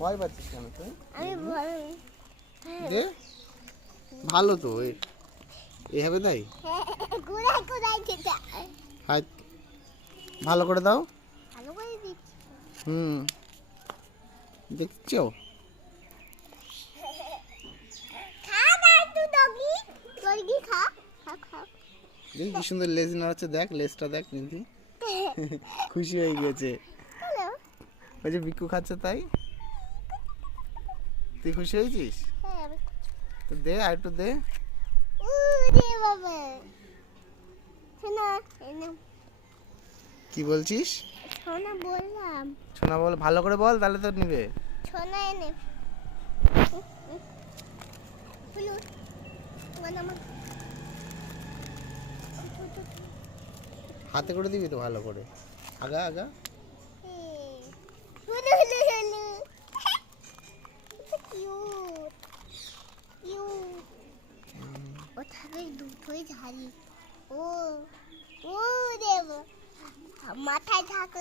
ভয় পাচ্ছিস কেন তুই? আমি ভয় দে, ভালো তো এই হবে তাই। কোথায় কোথায় যেটা হাত ভালো করে দাও। ভালো করে দিচ্ছি। দেখছো? খা না একটু ডগি, ডগি খা খা খা। দেখি কি সুন্দর লেজ নাড়াচ্ছে, দেখ লেজটা দেখ নিধি। খুশি হয়ে গেছে। হ্যালো। ওই যে বিক্কু খাচ্ছে তাই তুই খুশি হয়েছিস? হ্যাঁ তো দে আর একটু দে। ওরে বাবা, শোনা এনে কি বলছিস? শোনা বললাম, শোনা বল, ভালো করে বল তাহলে তো নিবে। শোনা এনে বলু আমার হাতে করে দিবি তো ভালো করে, আগা আগা। হলু হলু হলু কিউট কিউট। ও থাকে দুটোই ঝাড়ি। ও ও দেব মাথায় থাকলে